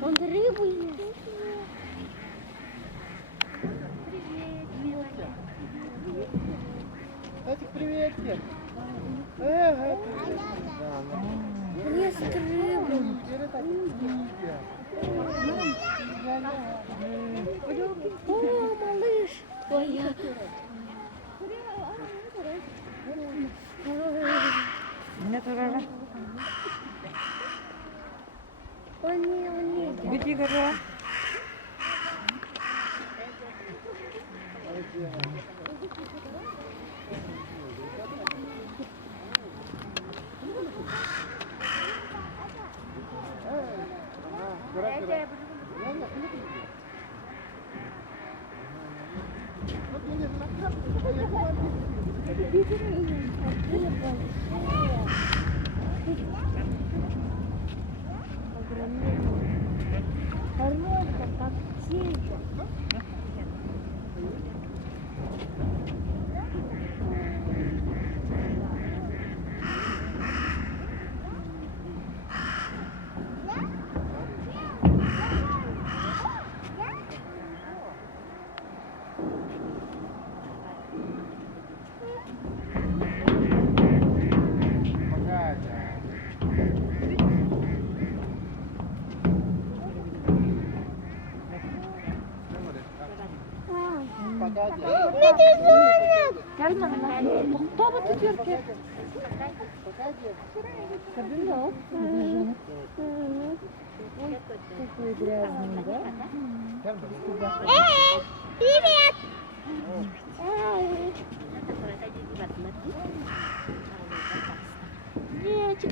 Он рыбу ест. Татик, привет. Ест рыбу. О, малыш. Ой, я. Они. Где гора? Хорошая, как птица. Ne güzel. Gelme lan. Baba tutuyor ki. Tabii yok. Такой грязный, да? Привет! Девочек.